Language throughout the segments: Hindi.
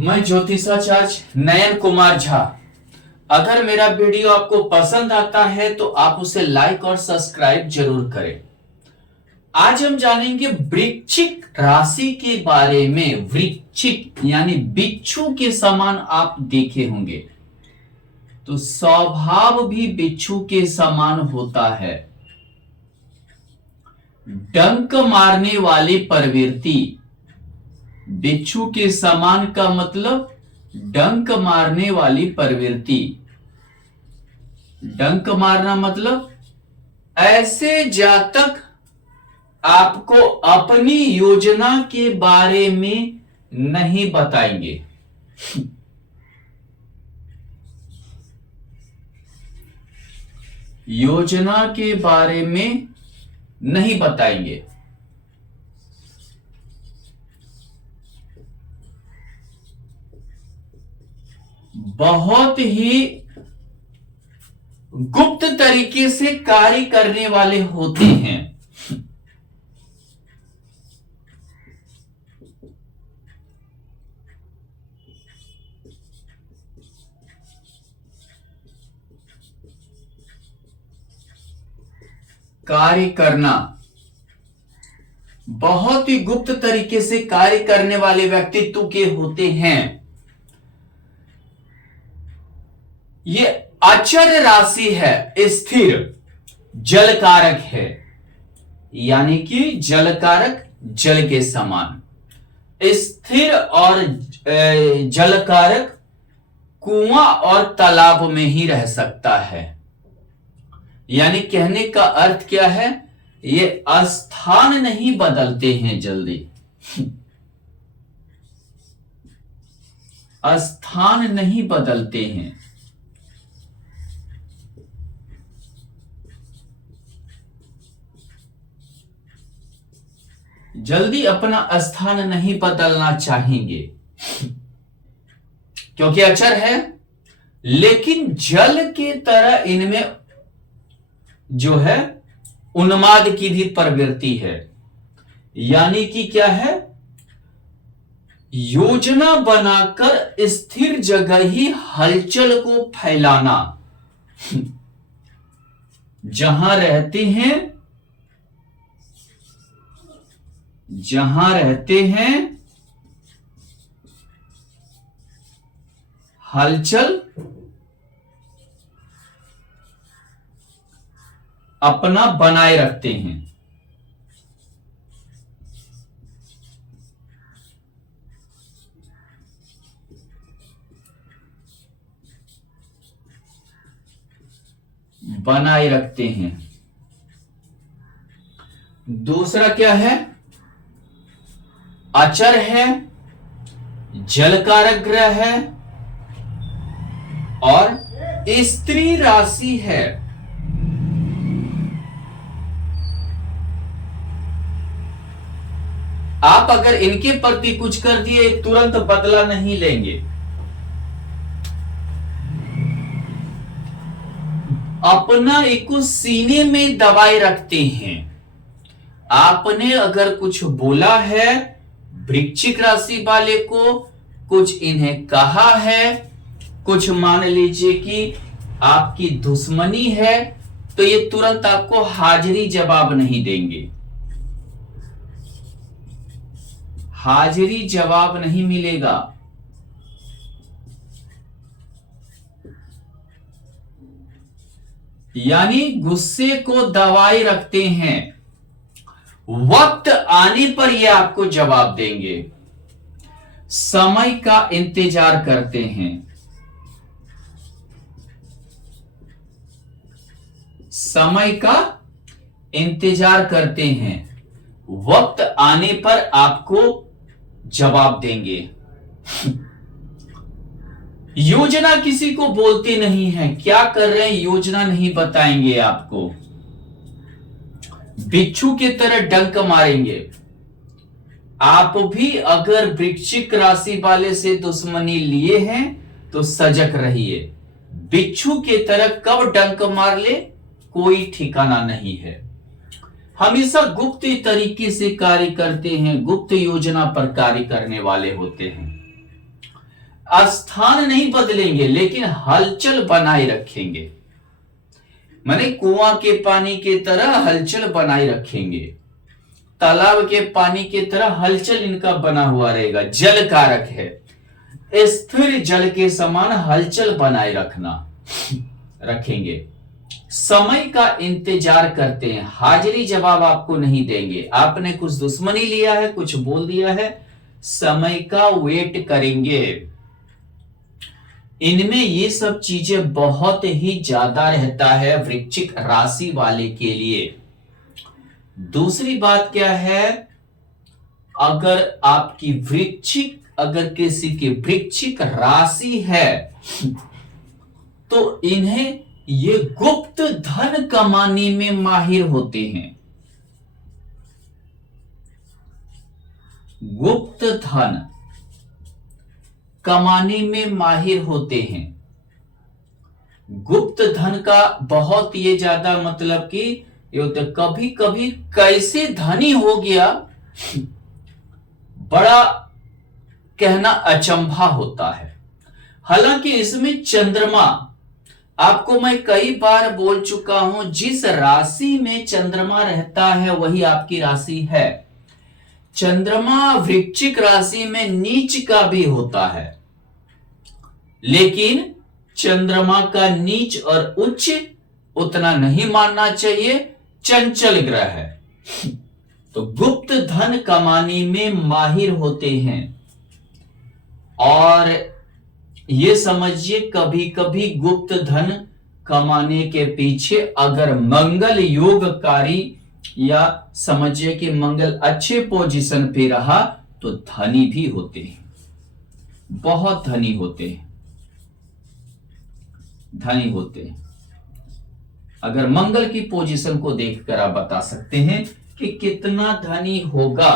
मैं ज्योतिषाचार्य नयन कुमार झा। अगर मेरा वीडियो आपको पसंद आता है तो आप उसे लाइक और सब्सक्राइब जरूर करें। आज हम जानेंगे वृश्चिक राशि के बारे में। वृश्चिक यानी बिच्छू के समान आप देखे होंगे, तो स्वभाव भी बिच्छू के समान होता है। डंक मारने वाली प्रवृत्ति। बिच्छू के समान का मतलब डंक मारने वाली प्रवृत्ति। डंक मारना मतलब ऐसे जातक आपको अपनी योजना के बारे में नहीं बताएंगे। योजना के बारे में नहीं बताएंगे। बहुत ही गुप्त तरीके से कार्य करने वाले होते हैं। कार्य करना, बहुत ही गुप्त तरीके से कार्य करने वाले व्यक्तित्व के होते हैं। ये अचर राशि है, स्थिर, जल कारक है, यानी कि जल कारक जल के समान। स्थिर और जल कारक कुआं और तालाब में ही रह सकता है। यानी कहने का अर्थ क्या है, ये स्थान नहीं बदलते हैं जल्दी। स्थान नहीं बदलते हैं। जल्दी अपना स्थान नहीं बदलना चाहेंगे क्योंकि अचर है। लेकिन जल के तरह इनमें जो है उन्माद की भी प्रवृत्ति है। यानी कि क्या है, योजना बनाकर स्थिर जगह ही हलचल को फैलाना। जहां रहते हैं हलचल अपना बनाए रखते हैं। बनाए रखते हैं। दूसरा क्या है, अचर है, जल कारक ग्रह है और स्त्री राशि है। आप अगर इनके प्रति कुछ कर दिए तुरंत बदला नहीं लेंगे। अपना एक सीने में दबाए रखते हैं। आपने अगर कुछ बोला है वृश्चिक राशि वाले को, कुछ इन्हें कहा है, कुछ मान लीजिए कि आपकी दुश्मनी है, तो ये तुरंत आपको हाजिरी जवाब नहीं देंगे। हाजिरी जवाब नहीं मिलेगा। यानी गुस्से को दबाए रखते हैं। वक्त आने पर ये आपको जवाब देंगे। समय का इंतजार करते हैं। समय का इंतजार करते हैं। वक्त आने पर आपको जवाब देंगे। योजना किसी को बोलते नहीं है, क्या कर रहे हैं योजना नहीं बताएंगे आपको। बिच्छू के तरह डंक मारेंगे। आप भी अगर वृश्चिक राशि वाले से दुश्मनी लिए हैं तो सजग रहिए। बिच्छू के तरह कब डंक मार ले कोई ठिकाना नहीं है। हमेशा गुप्त तरीके से कार्य करते हैं, गुप्त योजना पर कार्य करने वाले होते हैं। स्थान नहीं बदलेंगे लेकिन हलचल बनाए रखेंगे, माने कुआं के पानी की तरह हलचल बनाए रखेंगे, तालाब के पानी की तरह हलचल इनका बना हुआ रहेगा। जल कारक है, स्थिर जल के समान हलचल बनाए रखेंगे। समय का इंतजार करते हैं, हाजिरी जवाब आपको नहीं देंगे। आपने कुछ दुश्मनी लिया है, कुछ बोल दिया है, समय का वेट करेंगे। इनमें ये सब चीजें बहुत ही ज्यादा रहता है वृश्चिक राशि वाले के लिए। दूसरी बात क्या है, अगर आपकी वृश्चिक, अगर किसी की वृश्चिक राशि है तो इन्हें ये गुप्त धन कमाने में माहिर होते हैं। गुप्त धन कमाने में माहिर होते हैं। गुप्त धन का बहुत ये ज्यादा मतलब कि ये होता है, कभी कभी कैसे धनी हो गया, बड़ा कहना अचंभा होता है। हालांकि इसमें चंद्रमा, आपको मैं कई बार बोल चुका हूं, जिस राशि में चंद्रमा रहता है वही आपकी राशि है। चंद्रमा वृश्चिक राशि में नीच का भी होता है, लेकिन चंद्रमा का नीच और उच्च उतना नहीं मानना चाहिए, चंचल ग्रह है। तो गुप्त धन कमाने में माहिर होते हैं। और ये समझिए कभी कभी गुप्त धन कमाने के पीछे अगर मंगल योगकारी, या समझिए कि मंगल अच्छे पोजीशन पे रहा तो धनी भी होते हैं, बहुत धनी होते हैं, धनी होते हैं। अगर मंगल की पोजीशन को देखकर आप बता सकते हैं कि कितना धनी होगा।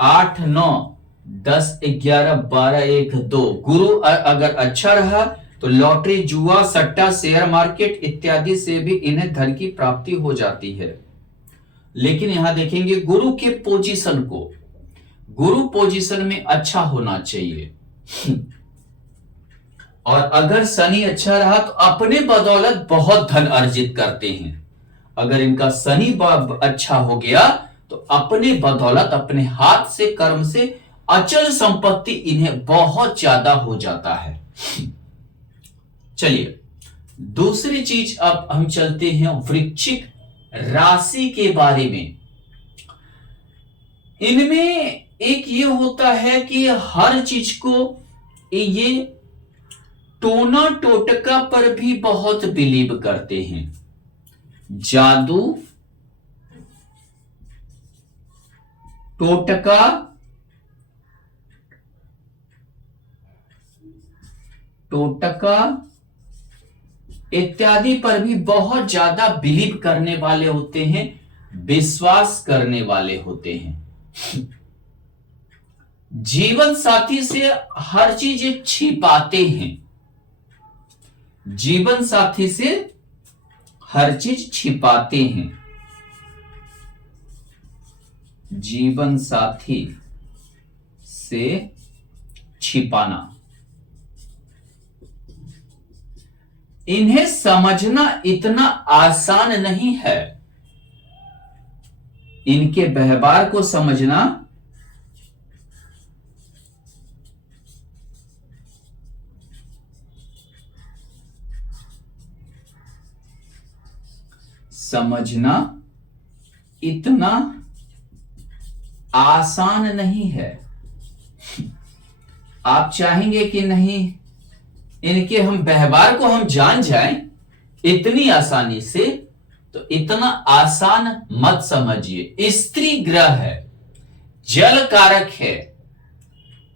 8, 9, 10, 11, 12, 1, 2 गुरु अगर अच्छा रहा तो लॉटरी, जुआ, सट्टा, शेयर मार्केट इत्यादि से भी इन्हें धन की प्राप्ति हो जाती है। लेकिन यहां देखेंगे गुरु के पोजीशन को, गुरु पोजीशन में अच्छा होना चाहिए। और अगर शनि अच्छा रहा तो अपने बदौलत बहुत धन अर्जित करते हैं। अगर इनका शनि अच्छा हो गया तो अपने बदौलत, अपने हाथ से, कर्म से अचल संपत्ति इन्हें बहुत ज्यादा हो जाता है। चलिए दूसरी चीज अब हम चलते हैं वृश्चिक राशि के बारे में। इनमें एक ये होता है कि हर चीज को ये टोना टोटका पर भी बहुत बिलीव करते हैं। जादू, टोटका, इत्यादि पर भी बहुत ज्यादा बिलीव करने वाले होते हैं, विश्वास करने वाले होते हैं। जीवन साथी से हर चीज छिपाते हैं, जीवन साथी से हर चीज छिपाते हैं। जीवन साथी से छिपाना, इन्हें समझना इतना आसान नहीं है। इनके व्यवहार को समझना इतना आसान नहीं है। आप चाहेंगे कि नहीं इनके हम व्यवहार को हम जान जाएं इतनी आसानी से, तो इतना आसान मत समझिए। स्त्री ग्रह है, जल कारक है,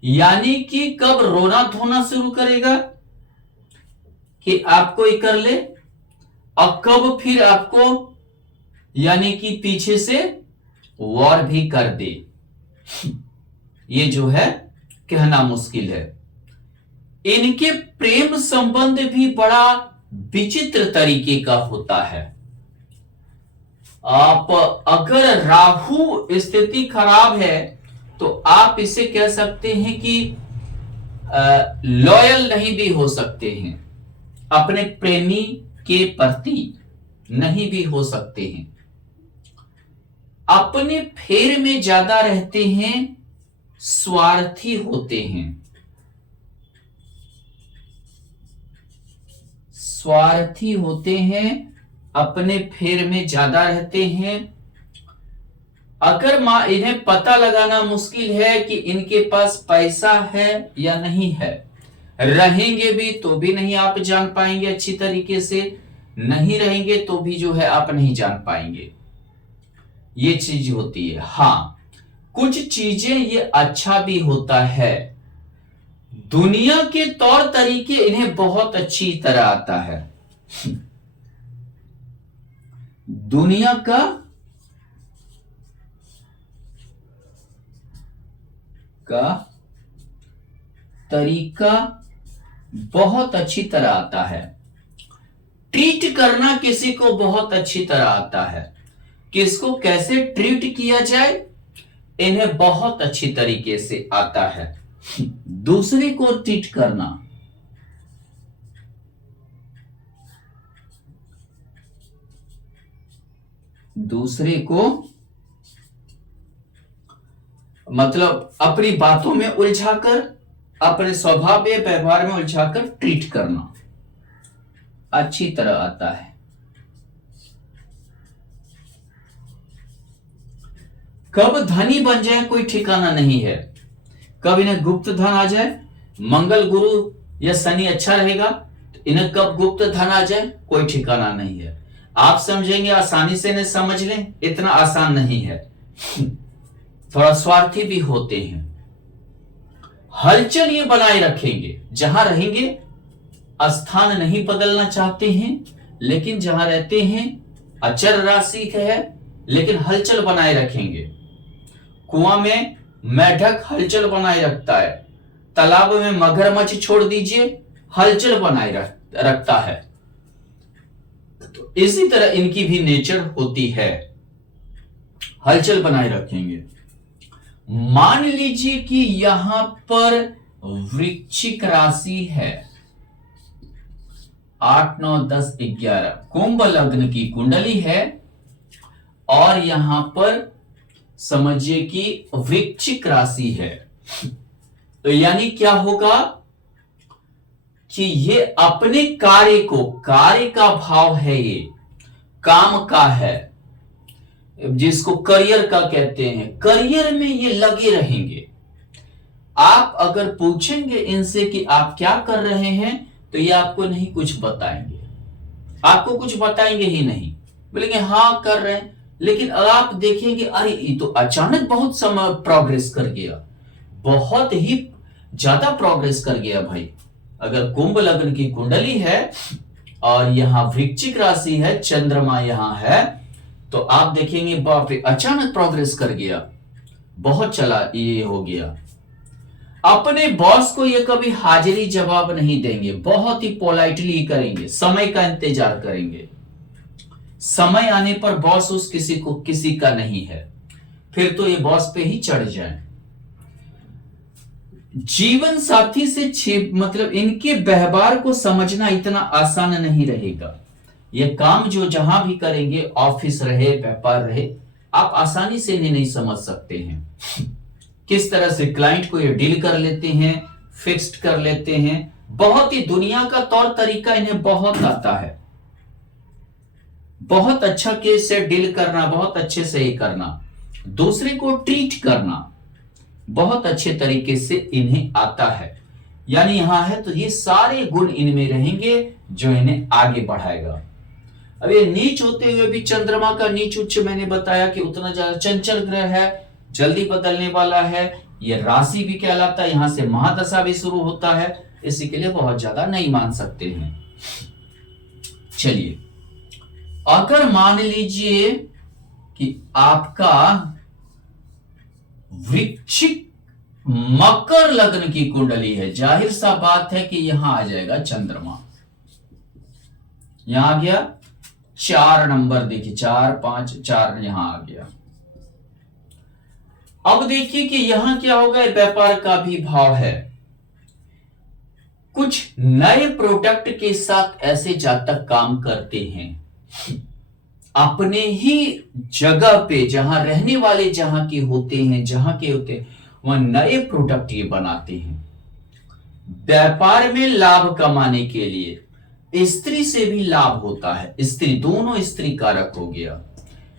यानी कि कब रोना धोना शुरू करेगा कि आपको ये कर ले, और कब फिर आपको यानी कि पीछे से वॉर भी कर दे, ये जो है कहना मुश्किल है। इनके प्रेम संबंध भी बड़ा विचित्र तरीके का होता है। आप अगर राहु स्थिति खराब है तो आप इसे कह सकते हैं कि लॉयल नहीं भी हो सकते हैं, अपने प्रेमी के प्रति नहीं भी हो सकते हैं, अपने फेर में ज्यादा रहते हैं, स्वार्थी होते हैं, स्वार्थी होते हैं, अपने फेर में ज्यादा रहते हैं। अगर इन्हें पता लगाना मुश्किल है कि इनके पास पैसा है या नहीं है, रहेंगे भी तो भी नहीं आप जान पाएंगे अच्छी तरीके से, नहीं रहेंगे तो भी जो है आप नहीं जान पाएंगे, ये चीज होती है। हाँ, कुछ चीजें ये अच्छा भी होता है, दुनिया के तौर तरीके इन्हें बहुत अच्छी तरह आता है, दुनिया का तरीका बहुत अच्छी तरह आता है, ट्रीट करना किसी को बहुत अच्छी तरह आता है, किसको कैसे ट्रीट किया जाए इन्हें बहुत अच्छी तरीके से आता है, दूसरे को ट्रीट करना, दूसरे को मतलब अपनी बातों में उलझाकर, अपने स्वभाव या व्यवहार में उलझाकर ट्रीट करना अच्छी तरह आता है। कब धनी बन जाए कोई ठिकाना नहीं है, कब इन्हें गुप्त धन आ जाए, मंगल गुरु या शनि अच्छा रहेगा तो इन्हें कब गुप्त धन आ जाए कोई ठिकाना नहीं है। आप समझेंगे आसानी से इन्हें समझ लें, इतना आसान नहीं है, थोड़ा स्वार्थी भी होते हैं, हलचल ये बनाए रखेंगे, जहां रहेंगे स्थान नहीं बदलना चाहते हैं, लेकिन जहां रहते हैं अचर राशि है लेकिन हलचल बनाए रखेंगे। कुआं में मेढक हलचल बनाए रखता है, तालाब में मगरमच्छ छोड़ दीजिए हलचल बनाए रखता है, तो इसी तरह इनकी भी नेचर होती है, हलचल बनाए रखेंगे। मान लीजिए कि यहां पर वृश्चिक राशि है, 8 9 10 11 कुंभ लग्न की कुंडली है और यहां पर समझिए कि वृश्चिक राशि है, तो यानी क्या होगा कि ये अपने कार्य को, कार्य का भाव है, ये काम का है, जिसको करियर का कहते हैं, करियर में ये लगे रहेंगे। आप अगर पूछेंगे इनसे कि आप क्या कर रहे हैं तो ये आपको नहीं कुछ बताएंगे, आपको कुछ बताएंगे ही नहीं, बोलेंगे हाँ कर रहे हैं, लेकिन आप देखेंगे अरे ये तो अचानक बहुत समय प्रोग्रेस कर गया, बहुत ही ज्यादा प्रोग्रेस कर गया भाई। अगर कुंभ लग्न की कुंडली है और यहां वृश्चिक राशि है, चंद्रमा यहां है, तो आप देखेंगे बाप रे अचानक प्रोग्रेस कर गया, बहुत चला, ये हो गया। अपने बॉस को ये कभी हाजिरी जवाब नहीं देंगे, बहुत ही पोलाइटली करेंगे, समय का इंतजार करेंगे, समय आने पर बॉस उस किसी का नहीं है, फिर तो ये बॉस पे ही चढ़ जाए। जीवन साथी से मतलब इनके व्यवहार को समझना इतना आसान नहीं रहेगा, ये काम जो जहां भी करेंगे, ऑफिस रहे व्यापार रहे, आप आसानी से इन्हें नहीं समझ सकते हैं, किस तरह से क्लाइंट को ये डील कर लेते हैं, फिक्स्ड कर लेते हैं, बहुत ही दुनिया का तौर तरीका इन्हें बहुत आता है, बहुत अच्छा केस से डील करना, बहुत अच्छे से ही करना, दूसरे को ट्रीट करना बहुत अच्छे तरीके से इन्हें आता है। यानी यहां है तो ये सारे गुण इनमें रहेंगे जो इन्हें आगे बढ़ाएगा। अब ये नीच होते हुए भी, चंद्रमा का नीच उच्च मैंने बताया कि उतना ज्यादा चंचल ग्रह है, जल्दी बदलने वाला है, ये राशि भी कहलाता है, यहां से महादशा भी शुरू होता है, इसी के लिए बहुत ज्यादा नहीं मान सकते हैं। चलिए, अगर मान लीजिए कि आपका वृश्चिक मकर लग्न की कुंडली है, जाहिर सा बात है कि यहां आ जाएगा चंद्रमा, यहां आ गया 4 नंबर, देखिए 4 5 4 यहां आ गया। अब देखिए कि यहां क्या होगा, व्यापार का भी भाव है, कुछ नए प्रोडक्ट के साथ ऐसे जातक काम करते हैं, अपने ही जगह पे जहां रहने वाले जहां के होते हैं, वहां नए प्रोडक्ट ये बनाते हैं। व्यापार में लाभ कमाने के लिए स्त्री से भी लाभ होता है। स्त्री, दोनों स्त्री कारक हो गया,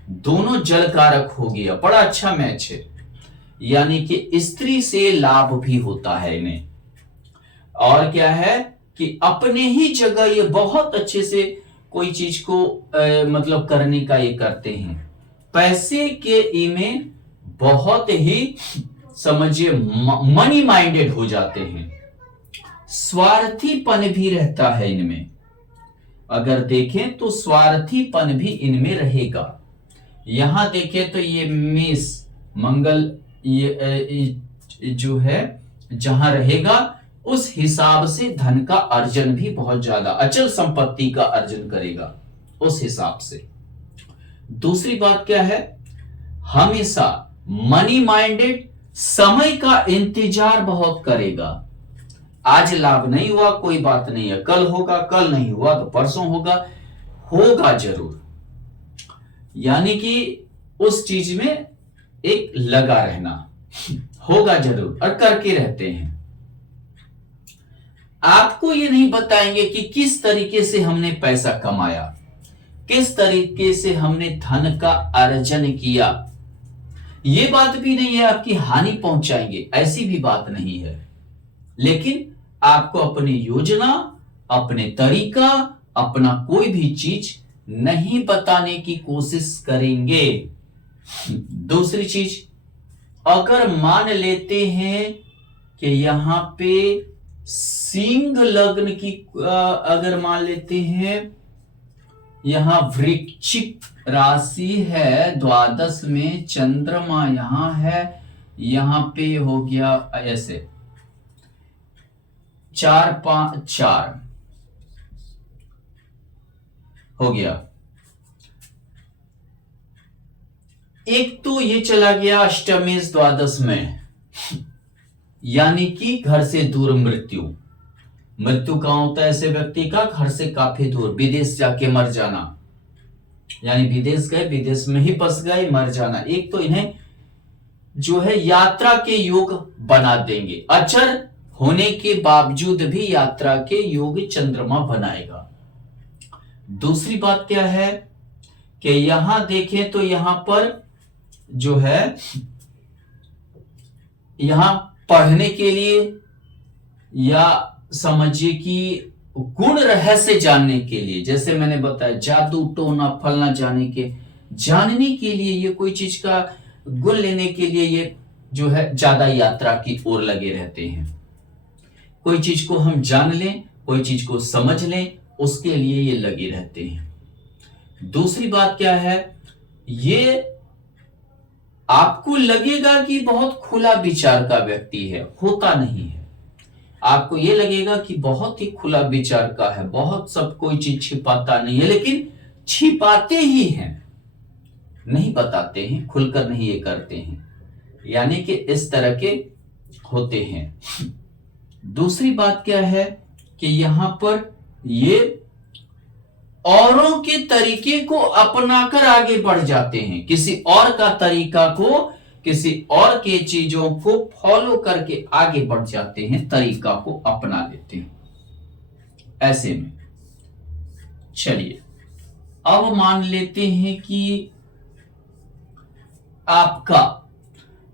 दोनों जल कारक हो गया, बड़ा अच्छा मैच है। यानी कि स्त्री से लाभ भी होता है इन्हें। और क्या है कि अपने ही जगह ये बहुत अच्छे से कोई चीज को मतलब करने का ये करते हैं। पैसे के इनमें बहुत ही समझिए मनी माइंडेड हो जाते हैं। स्वार्थीपन भी रहता है इनमें, अगर देखें तो स्वार्थीपन भी इनमें रहेगा। यहां देखें तो ये मेष मंगल ये जो है जहां रहेगा उस हिसाब से धन का अर्जन भी बहुत ज्यादा, अचल संपत्ति का अर्जन करेगा उस हिसाब से। दूसरी बात क्या है, हमेशा मनी माइंडेड, समय का इंतजार बहुत करेगा। आज लाभ नहीं हुआ कोई बात नहीं है, कल होगा, कल नहीं हुआ तो परसों होगा, होगा जरूर। यानी कि उस चीज में एक लगा रहना, होगा जरूर, और करके रहते हैं। आपको ये नहीं बताएंगे कि किस तरीके से हमने पैसा कमाया, किस तरीके से हमने धन का अर्जन किया। ये बात भी नहीं है आपकी हानि पहुंचाएंगे, ऐसी भी बात नहीं है। लेकिन आपको अपनी योजना, अपने तरीका, अपना कोई भी चीज नहीं बताने की कोशिश करेंगे। दूसरी चीज, अगर मान लेते हैं कि यहां पे सिंह लग्न की, अगर मान लेते हैं यहां वृश्चिक राशि है, द्वादश में चंद्रमा यहां है, यहां पे हो गया ऐसे 4 5 4 हो गया। एक तो ये चला गया अष्टमेश द्वादश में, यानी कि घर से दूर मृत्यु। मृत्यु कहां होता है ऐसे व्यक्ति का, घर से काफी दूर, विदेश जाके मर जाना, यानी विदेश गए, विदेश में ही बस गए, मर जाना। एक तो इन्हें जो है यात्रा के योग बना देंगे, अचर होने के बावजूद भी यात्रा के योग चंद्रमा बनाएगा। दूसरी बात क्या है कि यहां देखें तो यहां पर जो है, यहां पढ़ने के लिए या समझिए कि गुण रहस्य जानने के लिए, जैसे मैंने बताया जादू टोना फलना जानने के लिए, ये कोई चीज का गुण लेने के लिए ये जो है ज्यादा यात्रा की ओर लगे रहते हैं। कोई चीज को हम जान लें, कोई चीज को समझ लें, उसके लिए ये लगे रहते हैं। दूसरी बात क्या है, ये आपको लगेगा कि बहुत खुला विचार का व्यक्ति है, होता नहीं है। आपको ये लगेगा कि बहुत ही खुला विचार का है, बहुत सब कोई चीज छिपाता नहीं है, लेकिन छिपाते ही हैं, नहीं बताते हैं, खुलकर नहीं ये करते हैं, यानी कि इस तरह के होते हैं। दूसरी बात क्या है कि यहां पर ये औरों के तरीके को अपनाकर आगे बढ़ जाते हैं, किसी और का तरीका को, किसी और के चीजों को फॉलो करके आगे बढ़ जाते हैं, तरीका को अपना लेते हैं। ऐसे में चलिए अब मान लेते हैं कि आपका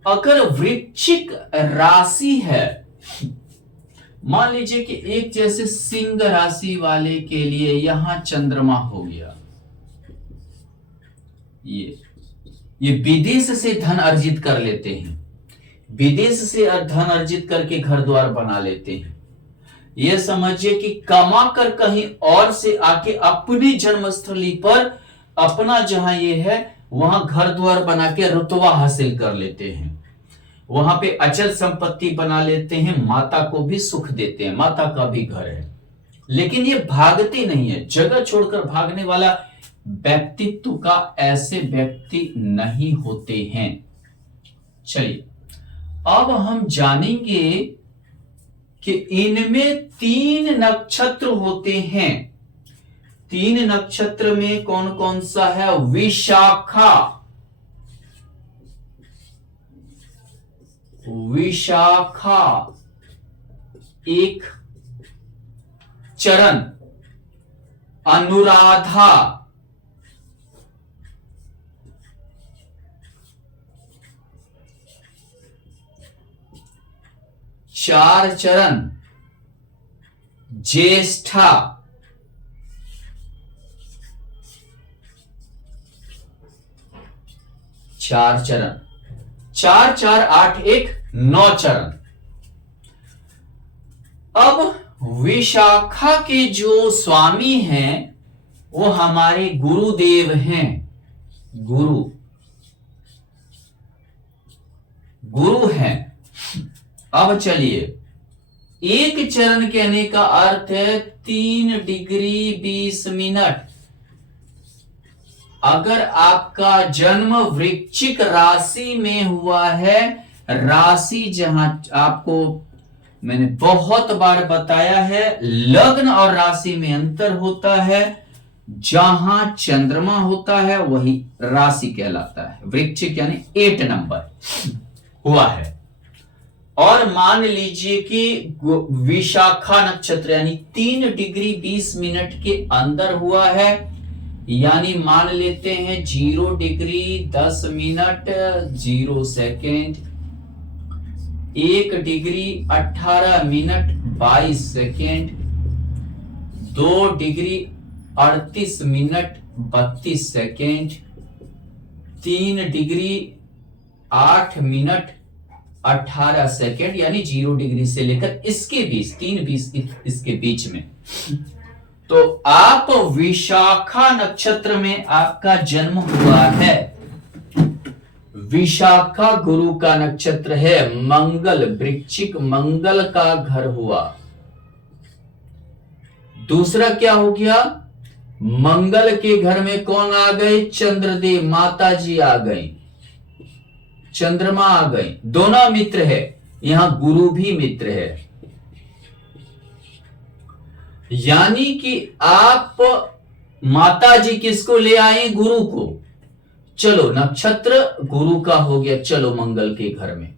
अगर वृश्चिक राशि है, मान लीजिए कि एक जैसे सिंह राशि वाले के लिए यहां चंद्रमा हो गया, ये विदेश से धन अर्जित कर लेते हैं, विदेश से धन अर्जित करके घर द्वार बना लेते हैं। ये समझिए कि कमा कर कहीं और से आके अपनी जन्मस्थली पर, अपना जहां ये है वहां घर द्वार बना के रुतबा हासिल कर लेते हैं, वहां पे अचल संपत्ति बना लेते हैं, माता को भी सुख देते हैं, माता का भी घर है। लेकिन ये भागते नहीं है, जगह छोड़कर भागने वाला व्यक्तित्व का ऐसे व्यक्ति नहीं होते हैं। चलिए अब हम जानेंगे कि इनमें 3 नक्षत्र होते हैं। 3 नक्षत्र में कौन कौन सा है? विशाखा, विशाखा एक चरण, अनुराधा, चार चरण, ज्येष्ठा, चार चरण, 4 4 8 1 9 चरण। अब विशाखा के जो स्वामी हैं वो हमारे गुरुदेव हैं। गुरु हैं। अब चलिए, एक चरण कहने का अर्थ है 3 डिग्री 20 मिनट। अगर आपका जन्म वृश्चिक राशि में हुआ है, राशि जहां आपको मैंने बहुत बार बताया है, लग्न और राशि में अंतर होता है। जहां चंद्रमा होता है वही राशि कहलाता है। वृश्चिक यानी 8 नंबर हुआ है। और मान लीजिए कि विशाखा नक्षत्र यानी 3 डिग्री 20 मिनट के अंदर हुआ है, यानी मान लेते हैं 0 degree 10 minute 0 second, 1 degree 18 minute 22 second, 2 degree 38 minute 32 second, 3 degree 8 minute 18 second, यानी 0 डिग्री से लेकर इसके बीच 3:20 इसके बीच में। तो आप विशाखा नक्षत्र में आपका जन्म हुआ है। विशाखा गुरु का नक्षत्र है। मंगल, वृश्चिक मंगल का घर हुआ। दूसरा क्या हो गया? मंगल के घर में कौन आ गए? चंद्रदेव, माता जी आ गई, चंद्रमा आ गई, दोनों मित्र है। यहां गुरु भी मित्र है। यानी कि आप माता जी किसको ले आए? गुरु को। चलो, नक्षत्र गुरु का हो गया। चलो, मंगल के घर में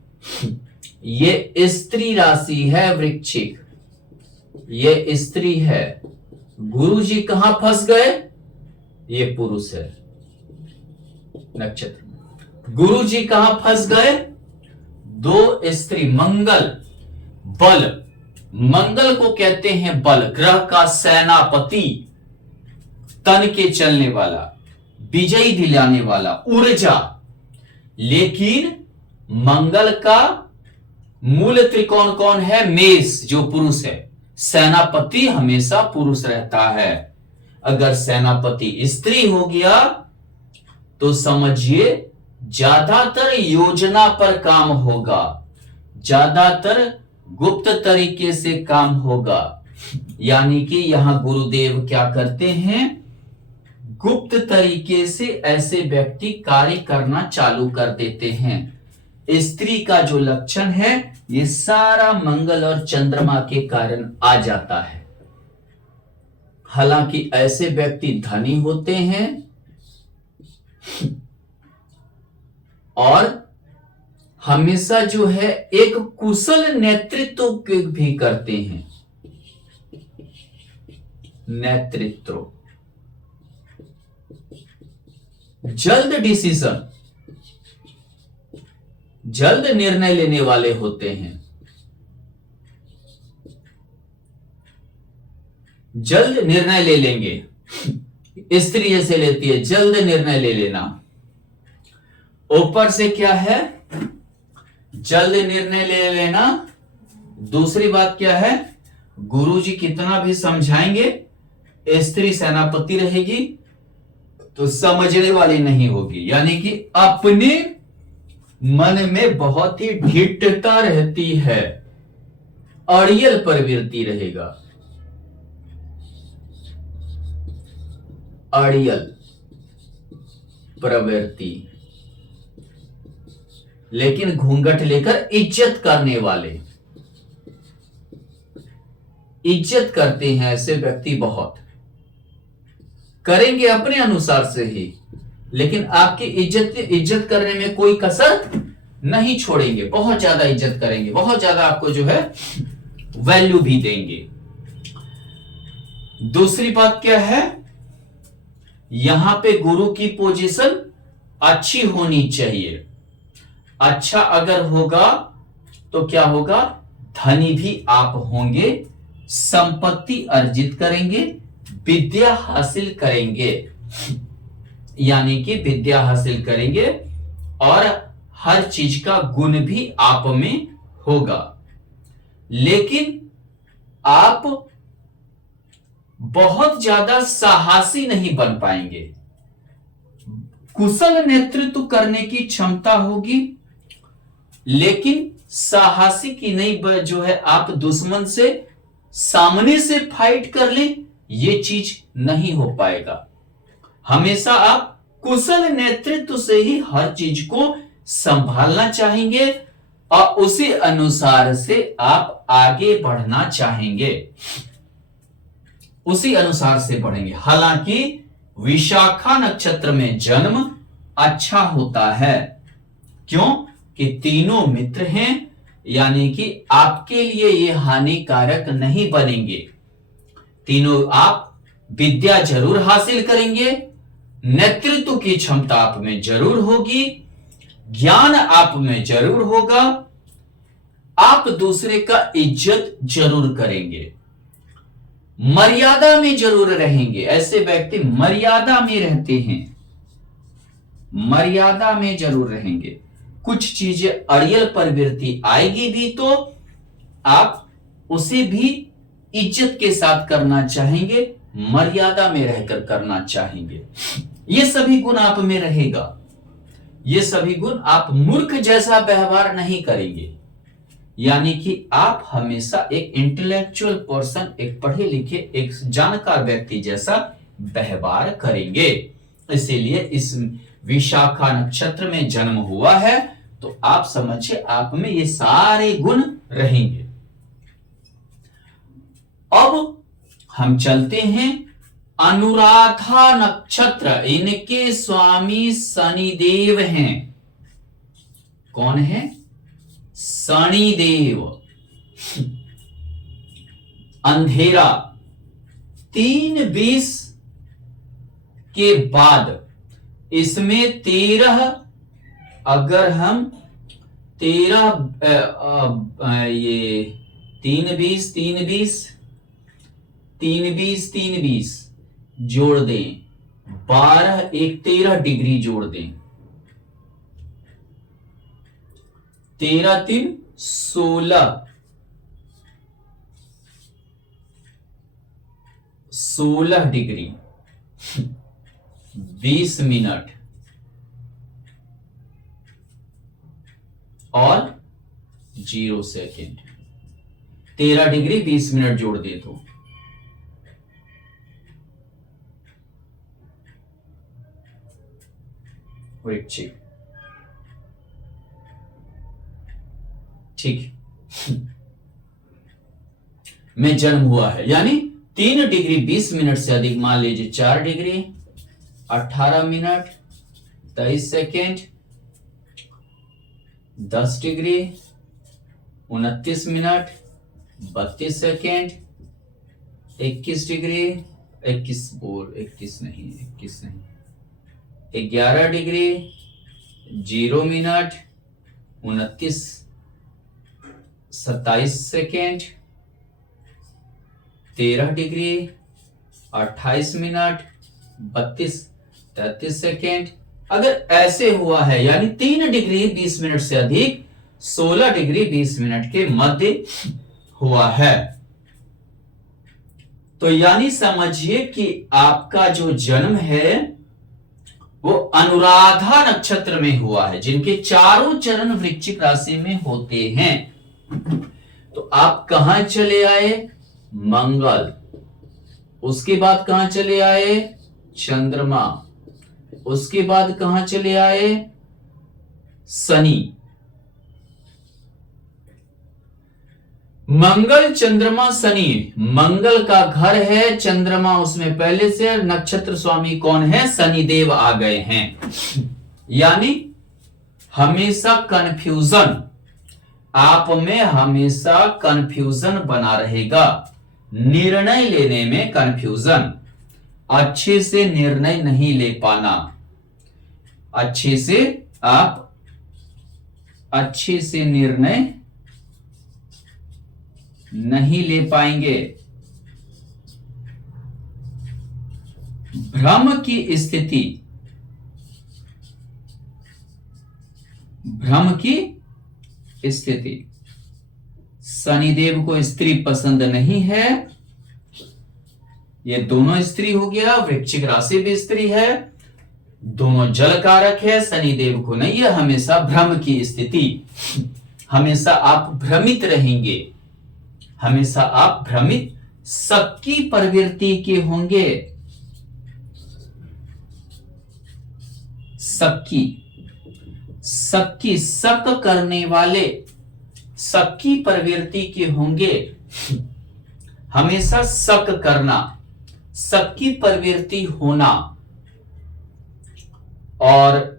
ये स्त्री राशि है वृश्चिक, ये स्त्री है। गुरु जी कहां फंस गए? ये पुरुष है नक्षत्र। गुरु जी कहां फंस गए? 2 स्त्री। मंगल बल, मंगल को कहते हैं बल, ग्रह का सेनापति, तन के चलने वाला, विजयी दिलाने वाला, ऊर्जा। लेकिन मंगल का मूल त्रिकोण कौन है? मेष, जो पुरुष है। सेनापति हमेशा पुरुष रहता है। अगर सेनापति स्त्री हो गया तो समझिए ज्यादातर योजना पर काम होगा, ज्यादातर गुप्त तरीके से काम होगा। यानी कि यहां गुरुदेव क्या करते हैं? गुप्त तरीके से ऐसे व्यक्ति कार्य करना चालू कर देते हैं। स्त्री का जो लक्षण है ये सारा मंगल और चंद्रमा के कारण आ जाता है। हालांकि ऐसे व्यक्ति धनी होते हैं और हमेशा जो है एक कुशल नेतृत्व भी करते हैं। नेतृत्व, जल्द डिसीजन, जल्द निर्णय लेने वाले होते हैं। जल्द निर्णय ले लेंगे। स्त्री जैसे लेती है, जल्द निर्णय ले लेना। ऊपर से क्या है? जल्द निर्णय ले लेना। दूसरी बात क्या है? गुरुजी कितना भी समझाएंगे, स्त्री सेनापति रहेगी तो समझने वाली नहीं होगी। यानी कि अपने मन में बहुत ही ढिठता रहती है, अड़ियल प्रवृत्ति रहेगा, अड़ियल प्रवृत्ति। लेकिन घूंघट लेकर इज्जत करने वाले, इज्जत करते हैं ऐसे व्यक्ति, बहुत करेंगे अपने अनुसार से ही, लेकिन आपकी इज्जत करने में कोई कसर नहीं छोड़ेंगे, बहुत ज्यादा इज्जत करेंगे, बहुत ज्यादा आपको जो है वैल्यू भी देंगे। दूसरी बात क्या है, यहां पे गुरु की पोजीशन अच्छी होनी चाहिए। अच्छा अगर होगा तो क्या होगा, धनी भी आप होंगे, संपत्ति अर्जित करेंगे, विद्या हासिल करेंगे, यानी कि विद्या हासिल करेंगे और हर चीज का गुण भी आप में होगा। लेकिन आप बहुत ज्यादा साहसी नहीं बन पाएंगे। कुशल नेतृत्व करने की क्षमता होगी, लेकिन साहसी की नहीं, जो है आप दुश्मन से सामने से फाइट कर ले, ये चीज नहीं हो पाएगा। हमेशा आप कुशल नेतृत्व से ही हर चीज को संभालना चाहेंगे और उसी अनुसार से आप आगे बढ़ना चाहेंगे, उसी अनुसार से बढ़ेंगे। हालांकि विशाखा नक्षत्र में जन्म अच्छा होता है, क्यों कि तीनों मित्र हैं, यानी कि आपके लिए ये हानिकारक नहीं बनेंगे। तीनों आप विद्या जरूर हासिल करेंगे, नेतृत्व की क्षमता आप में जरूर होगी, ज्ञान आप में जरूर होगा, आप दूसरे का इज्जत जरूर करेंगे, मर्यादा में जरूर रहेंगे। ऐसे व्यक्ति मर्यादा में रहते हैं, मर्यादा में जरूर रहेंगे। कुछ चीजें अड़ियल प्रवृत्ति आएगी भी तो आप उसे भी इज्जत के साथ करना चाहेंगे, मर्यादा में रहकर करना चाहेंगे। ये सभी गुण आप में रहेगा, ये सभी गुण। आप मूर्ख जैसा व्यवहार नहीं करेंगे, यानी कि आप हमेशा एक इंटेलेक्चुअल पर्सन, एक पढ़े लिखे, एक जानकार व्यक्ति जैसा व्यवहार करेंगे। इसीलिए इस विशाखा नक्षत्र में जन्म हुआ है तो आप समझिए आप में ये सारे गुण रहेंगे। अब हम चलते हैं अनुराधा नक्षत्र, इनके स्वामी शनिदेव हैं। कौन है? शनिदेव। अंधेरा 3:20 के बाद इसमें 13, अगर हम 13 ये 3:20 जोड़ दें, 12 1 13 डिग्री जोड़ दें, 13 3 16 डिग्री 20 मिनट और 0 सेकेंड। 13 डिग्री 20 मिनट जोड़ दे तो वृश्चिक, ठीक में जन्म हुआ है, यानी 3 डिग्री 20 मिनट से अधिक, मान लीजिए 4 degree 18 minute 23 second, 10 degree 29 minute 32 second, 21 degree 21 नहीं 11 degree 0 minute 27 second, 13 degree 28 minute 33 second. अगर ऐसे हुआ है, यानी 3 डिग्री 20 मिनट से अधिक 16 डिग्री 20 मिनट के मध्य हुआ है, तो यानी समझिए कि आपका जो जन्म है वो अनुराधा नक्षत्र में हुआ है, जिनके चारों चरण वृश्चिक राशि में होते हैं। तो आप कहां चले आए? मंगल, उसके बाद कहां चले आए? चंद्रमा, उसके बाद कहां चले आए? शनि। मंगल चंद्रमा शनि, मंगल का घर है, चंद्रमा उसमें पहले से, नक्षत्र स्वामी कौन है? शनिदेव आ गए हैं। यानी हमेशा कंफ्यूजन, आप में हमेशा कंफ्यूजन बना रहेगा, निर्णय लेने में कंफ्यूजन, अच्छे से निर्णय नहीं ले पाना, अच्छे से आप अच्छे से निर्णय नहीं ले पाएंगे। भ्रम की स्थिति, भ्रम की स्थिति, शनिदेव को स्त्री पसंद नहीं है, ये दोनों स्त्री हो गया, वृश्चिक राशि भी स्त्री है, दोनों जल कारक है, शनिदेव को नहीं है, हमेशा भ्रम की स्थिति, हमेशा आप भ्रमित रहेंगे, हमेशा आप भ्रमित, शक की प्रवृत्ति के होंगे, शक करने वाले, शक की प्रवृत्ति के होंगे, हमेशा शक करना, शक की प्रवृत्ति होना, और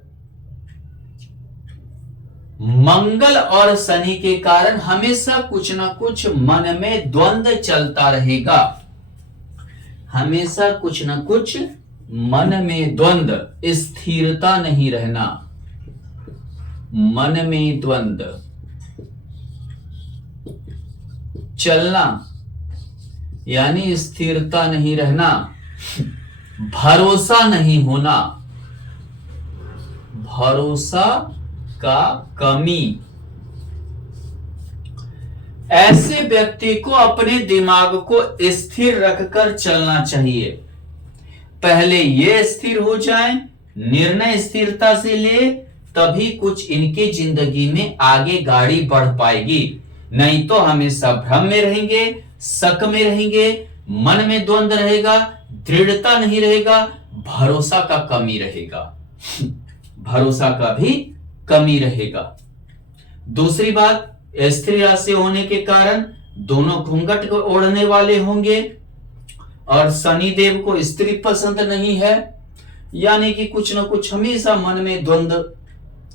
मंगल और शनि के कारण हमेशा कुछ ना कुछ मन में द्वंद्व चलता रहेगा, हमेशा कुछ ना कुछ मन में द्वंद्व, स्थिरता नहीं रहना, मन में द्वंद्व चलना, यानी स्थिरता नहीं रहना, भरोसा नहीं होना, भरोसा का कमी। ऐसे व्यक्ति को अपने दिमाग को स्थिर रखकर चलना चाहिए, पहले ये स्थिर हो जाए, निर्णय स्थिरता से ले, तभी कुछ इनके जिंदगी में आगे गाड़ी बढ़ पाएगी, नहीं तो हमेशा भ्रम में रहेंगे, शक में रहेंगे, मन में द्वंद्व रहेगा, दृढ़ता नहीं रहेगा, भरोसा का कमी रहेगा, भरोसा का भी कमी रहेगा। दूसरी बात, स्त्री राशि होने के कारण दोनों घूंघट को ओढ़ने वाले होंगे, और शनि देव को स्त्री पसंद नहीं है, यानी कि कुछ ना कुछ हमेशा मन में द्वंद्व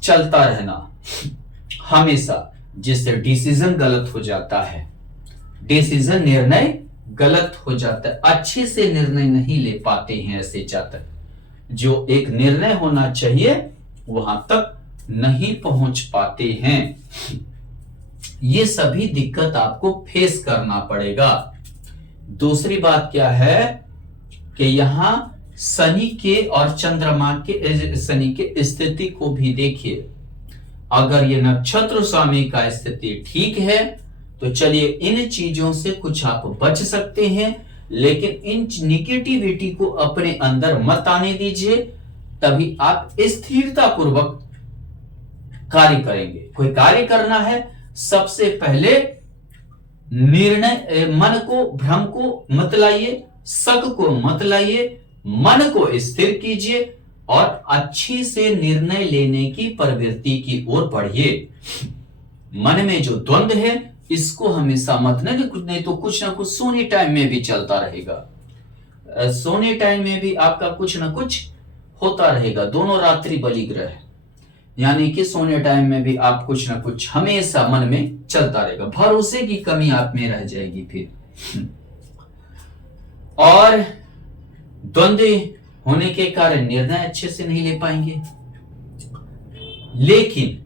चलता रहना, हमेशा, जिससे डिसीजन गलत हो जाता है, डिसीजन निर्णय गलत हो जाता है, अच्छे से निर्णय नहीं ले पाते हैं ऐसे जातक, जो एक निर्णय होना चाहिए वहां तक नहीं पहुंच पाते हैं। ये सभी दिक्कत आपको फेस करना पड़ेगा। दूसरी बात क्या है कि यहां शनि के और चंद्रमा के, शनि के स्थिति को भी देखिए, अगर ये नक्षत्र स्वामी का स्थिति ठीक है तो चलिए इन चीजों से कुछ आप बच सकते हैं, लेकिन इन निगेटिविटी को अपने अंदर मत आने दीजिए, तभी आप स्थिरता पूर्वक कार्य करेंगे। कोई कार्य करना है, सबसे पहले निर्णय, मन को, भ्रम को मत लाइए, शक को मत लाइए, मन को स्थिर कीजिए और अच्छी से निर्णय लेने की प्रवृत्ति की ओर बढ़िए। मन में जो द्वंद्व है इसको हमेशा मत, नहीं तो कुछ ना कुछ सोने टाइम में भी चलता रहेगा, सोने टाइम में भी आपका कुछ ना कुछ होता रहेगा, दोनों रात्रि बलि ग्रह, यानी कि सोने टाइम में भी आप कुछ ना कुछ हमेशा मन में चलता रहेगा, भरोसे की कमी आप में रह जाएगी फिर, और द्वंद्व होने के कारण निर्णय अच्छे से नहीं ले पाएंगे। लेकिन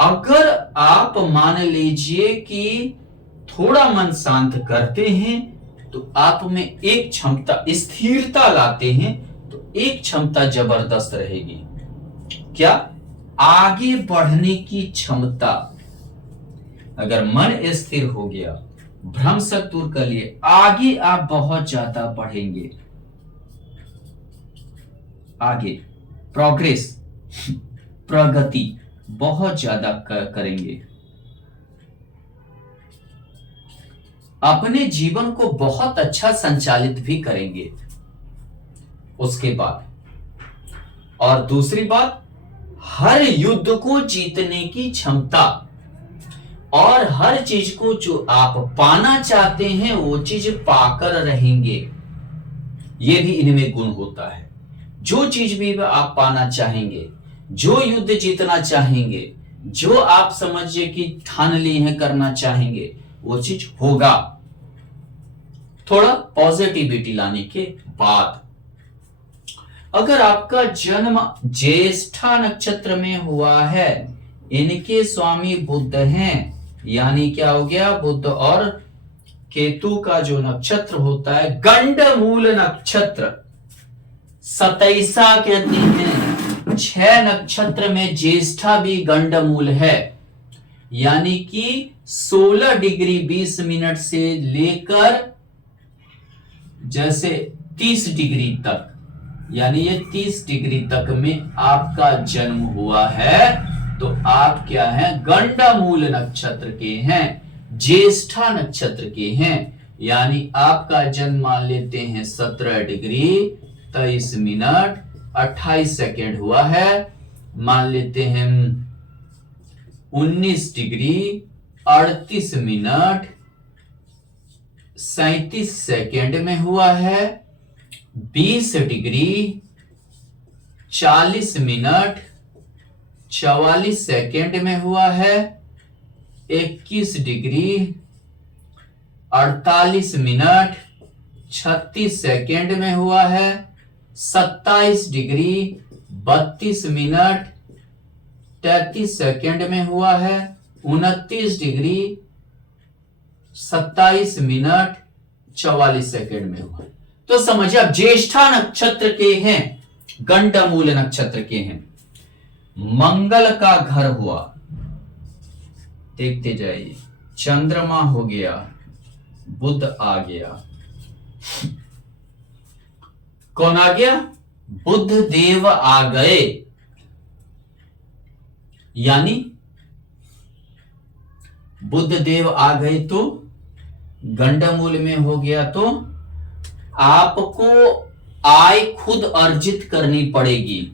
अगर आप मान लीजिए कि थोड़ा मन शांत करते हैं तो आप में एक क्षमता, स्थिरता लाते हैं तो एक क्षमता जबरदस्त रहेगी, क्या? आगे बढ़ने की क्षमता। अगर मन स्थिर हो गया, भ्रम शक दूर कर लिए, आगे आप बहुत ज्यादा बढ़ेंगे, आगे प्रोग्रेस, प्रगति बहुत ज्यादा करेंगे, अपने जीवन को बहुत अच्छा संचालित भी करेंगे उसके बाद। और दूसरी बात, हर युद्ध को जीतने की क्षमता, और हर चीज को जो आप पाना चाहते हैं वो चीज पाकर रहेंगे। ये भी इनमें गुण होता है। जो चीज भी आप पाना चाहेंगे, जो युद्ध जीतना चाहेंगे, जो आप समझिए कि ठान ली है करना चाहेंगे, वो चीज होगा। थोड़ा पॉजिटिविटी लाने के बाद। अगर आपका जन्म ज्येष्ठा नक्षत्र में हुआ है, इनके स्वामी बुध हैं, यानी क्या हो गया, बुध और केतु का जो नक्षत्र होता है गंडमूल नक्षत्र, 27 कहते हैं। 6 नक्षत्र में ज्येष्ठा भी गंडमूल है, यानी कि 16 डिग्री 20 मिनट से लेकर जैसे 30 डिग्री तक, यानी ये 30 डिग्री तक में आपका जन्म हुआ है, तो आप क्या हैं, गंडमूल नक्षत्र के हैं, ज्येष्ठा नक्षत्र के हैं। यानी आपका जन्म मान लेते हैं 17 डिग्री 23 मिनट 28 सेकेंड हुआ है, मान लेते हैं 19 डिग्री 38 मिनट 37 सेकेंड में हुआ है, 20 डिग्री 40 मिनट 44 सेकेंड में हुआ है, 21 डिग्री 48 मिनट 36 सेकेंड में हुआ है, 27 डिग्री 32 मिनट 33 सेकेंड में हुआ है, 29 डिग्री 27 मिनट 44 सेकेंड में हुआ। तो समझिए आप ज्येष्ठा नक्षत्र के हैं, गंडमूल नक्षत्र के हैं। मंगल का घर हुआ, देखते जाइए, चंद्रमा हो गया, बुध आ गया, कौन आ गया, बुध देव आ गए। यानी बुध देव आ गए तो गंडमूल में हो गया, तो आपको आय खुद अर्जित करनी पड़ेगी।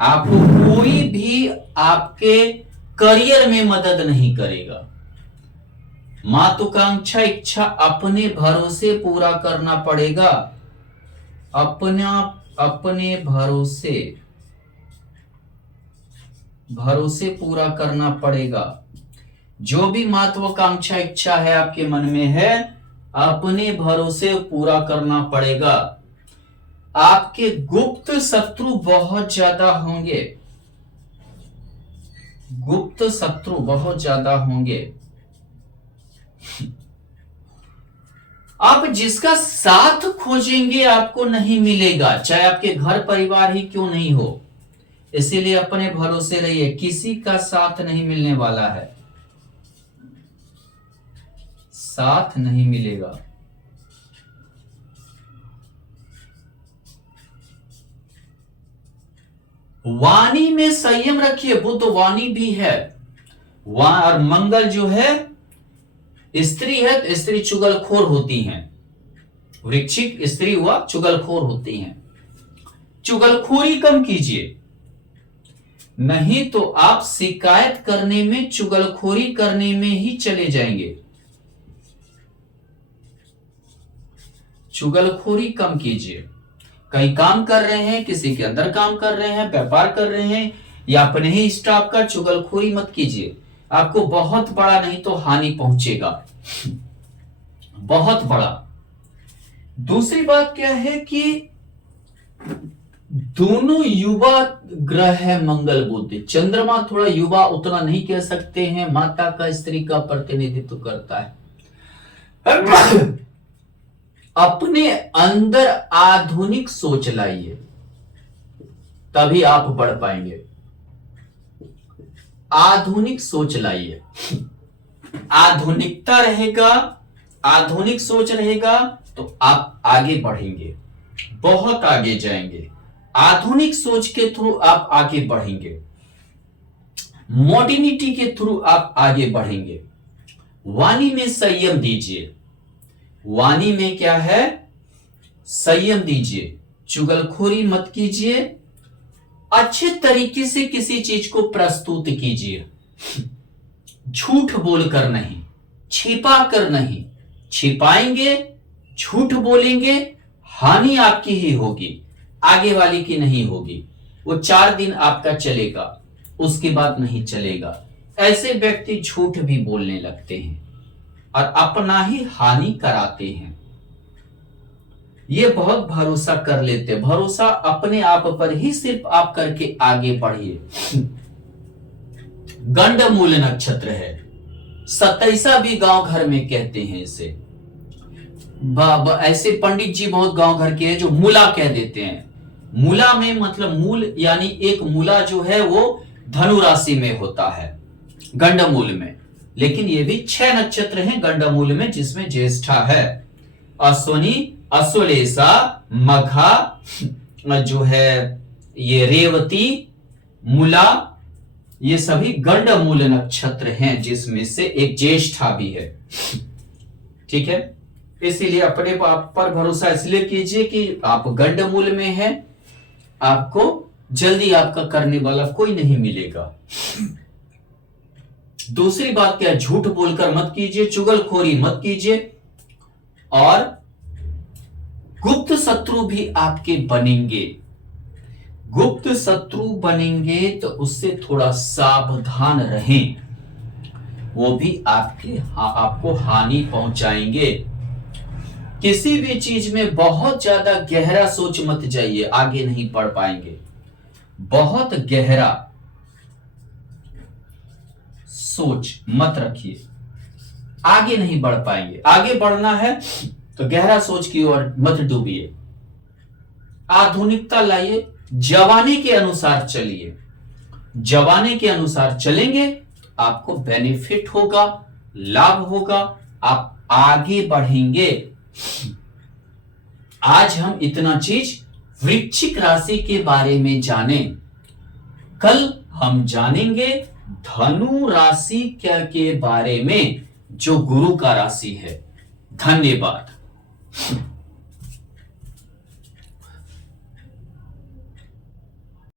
आपको कोई भी आपके करियर में मदद नहीं करेगा। महत्वाकांक्षा इच्छा अपने भरोसे पूरा करना पड़ेगा, अपने भरोसे पूरा करना पड़ेगा। जो भी महत्वाकांक्षा इच्छा है आपके मन में है, अपने भरोसे पूरा करना पड़ेगा। आपके गुप्त शत्रु बहुत ज्यादा होंगे, गुप्त शत्रु बहुत ज्यादा होंगे। आप जिसका साथ खोजेंगे आपको नहीं मिलेगा, चाहे आपके घर परिवार ही क्यों नहीं हो। इसीलिए अपने भरोसे रहिए, किसी का साथ नहीं मिलने वाला है, साथ नहीं मिलेगा। वाणी में संयम रखिए, बुध वाणी भी है, और मंगल जो है स्त्री है, तो स्त्री चुगलखोर होती हैं। वृश्चिक स्त्री हुआ, चुगलखोर होती हैं। चुगलखोरी कम कीजिए, नहीं तो आप शिकायत करने में, चुगलखोरी करने में ही चले जाएंगे। चुगलखोरी कम कीजिए। कहीं काम कर रहे हैं, किसी के अंदर काम कर रहे हैं, व्यापार कर रहे हैं, या अपने ही स्टाफ का, चुगलखोरी मत कीजिए। आपको बहुत बड़ा नहीं तो हानि पहुंचेगा, बहुत बड़ा। दूसरी बात क्या है कि दोनों युवा ग्रह है मंगल बुध। चंद्रमा थोड़ा युवा उतना नहीं कह सकते हैं, माता का स्त्री का प्रतिनिधित्व करता है। अपने अंदर आधुनिक सोच लाइए, तभी आप बढ़ पाएंगे। आधुनिक सोच लाइए, आधुनिकता रहेगा, आधुनिक सोच रहेगा तो आप आगे बढ़ेंगे, बहुत आगे जाएंगे। आधुनिक सोच के थ्रू आप आगे बढ़ेंगे, मॉडर्निटी के थ्रू आप आगे बढ़ेंगे। वाणी में संयम दीजिए, वाणी में क्या है, संयम दीजिए, चुगलखोरी मत कीजिए, अच्छे तरीके से किसी चीज को प्रस्तुत कीजिए। झूठ बोलकर नहीं, छिपा कर नहीं। छिपाएंगे, झूठ बोलेंगे, हानि आपकी ही होगी, आगे वाले की नहीं होगी। वो 4 दिन आपका चलेगा, उसके बाद नहीं चलेगा। ऐसे व्यक्ति झूठ भी बोलने लगते हैं और अपना ही हानि कराते हैं। ये बहुत भरोसा कर लेते, भरोसा अपने आप पर ही सिर्फ आप करके आगे बढ़िए। गंडमूल नक्षत्र है, 27 भी गांव घर में कहते हैं इसे। ऐसे पंडित जी बहुत गांव घर के हैं जो मूला कह देते हैं। मूला में मतलब मूल यानी एक मूला जो है वो धनु राशि में होता है गंडमूल में। लेकिन ये भी 6 नक्षत्र हैं गंडमूल में, जिसमें ज्येष्ठा है, अश्विनी, अश्वलेषा, मघा जो है ये रेवती, मूला, ये सभी गंडमूल नक्षत्र हैं, जिसमें से एक ज्येष्ठा भी है। ठीक है, इसीलिए अपने आप पर भरोसा इसलिए कीजिए कि आप गंडमूल में हैं, आपको जल्दी आपका करने वाला कोई नहीं मिलेगा। दूसरी बात क्या, झूठ बोलकर मत कीजिए, चुगलखोरी मत कीजिए, और गुप्त शत्रु भी आपके बनेंगे। गुप्त शत्रु बनेंगे तो उससे थोड़ा सावधान रहें, वो भी आपको हानि पहुंचाएंगे। किसी भी चीज में बहुत ज्यादा गहरा सोच मत जाइए, आगे नहीं बढ़ पाएंगे। बहुत गहरा सोच मत रखिए, आगे नहीं बढ़ पाएंगे। आगे बढ़ना है तो गहरा सोच की ओर मत डूबिए। आधुनिकता लाइए, जवानी के अनुसार चलिए। जवानी के अनुसार चलेंगे आपको बेनिफिट होगा, लाभ होगा, आप आगे बढ़ेंगे। आज हम इतना चीज वृश्चिक राशि के बारे में जाने, कल हम जानेंगे धनु राशि के बारे में, जो गुरु का राशि है। धन्यवाद।